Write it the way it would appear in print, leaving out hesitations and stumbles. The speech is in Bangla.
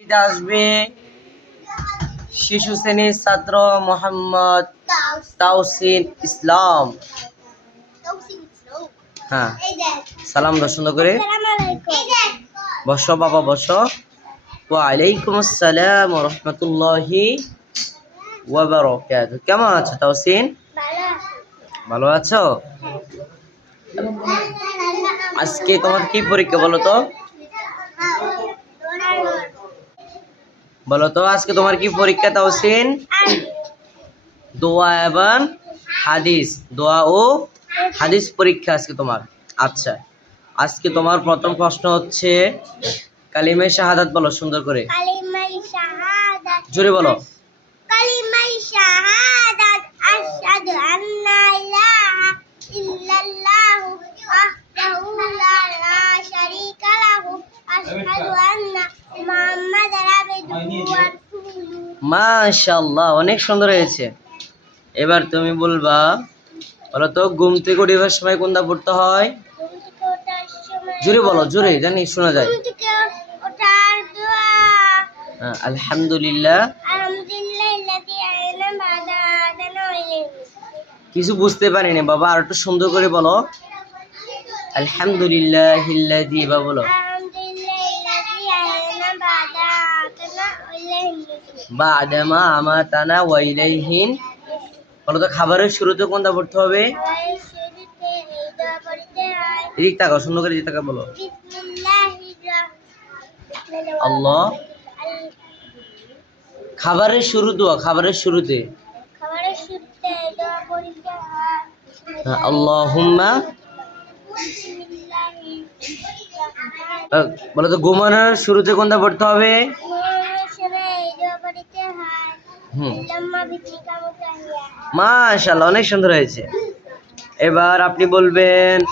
আসবে শিশু শ্রেণীর ছাত্র মোহাম্মদ তাওসিন ইসলাম। হ্যাঁ, সালাম দাও সুন্দর করে। বসো বাবা বসো। ওয়ালাইকুম আসসালাম ওয়া রাহমাতুল্লাহি ওয়া বারাকাতুহু। কেমন আছো তাওসিন? ভালো আছো? আজকে তোমার কি পরীক্ষা বলো তো? বলো তো আজকে তোমার কি পরীক্ষা তাওসিন? দোয়া এবং হাদিস, দোয়া ও হাদিস পরীক্ষা আজকে তোমার। আচ্ছা, আজকে তোমার প্রথম প্রশ্ন হচ্ছে কালিমায়ে শাহাদাত বলো সুন্দর করে। কালিমায়ে শাহাদাত, জোরে বলো। কালিমায়ে শাহাদাত আশহাদু আন্না ইলাহা ইল্লাল্লাহু ওয়াহদাহু লা শারীকা লাহু আশহাদু আন্না মুহাম্মাদান আবদুহু ওয়া রাসূলুহু। মাশাআল্লাহ, অনেক সুন্দর হয়েছে। এবার তুমি বলবা, বলো তো ঘুম থেকে ওঠার সময় কোনটা পড়তে হয়? জোরে বলো, জোরে জানি শোনা যায়। ঘুম থেকে ওঠার দোয়া আলহামদুলিল্লাহ। আলহামদুলিল্লাহিল্লাযী আহয়ানা বা'দা আদানা ওয়া ইলাইহিন নুশুর। কিছু বুঝতে পারিনি বাবা, আর একটু সুন্দর করে বলো। আলহামদুলিল্লাহিল্লাযী, বা বলো। আলহামদুলিল্লাহিল্লাযী আহয়ানা বা'দা আদানা ওয়া ইলাইহিন নুশুর। বা'দা মা আমাতানা ওয়া ইলাইহিন। বলো তো খাবারের শুরুতে কোনটা পড়তে হবে? খাবারের শুরুতে এই দোয়া পড়তে হয়। এদিক তাকাও, সুন্দর করে এদিক তাকাও বলো। আল্লাহ। খাবারের শুরু দোয়া, খাবারের শুরুতে খাবারের শুরুতে এই দোয়া পড়তে হয়। আল্লাহুম্মা। বলো তো ঘুমানোর শুরুতে কোনটা পড়তে হবে? ঘুমানোর সময় এই দোয়া পড়তে হয়। আল্লাহুম্মা বিসমিকা মুজাহিয়া। মাশাআল্লাহ, অনেক সুন্দর হয়েছে। এবার আপনি বলবেন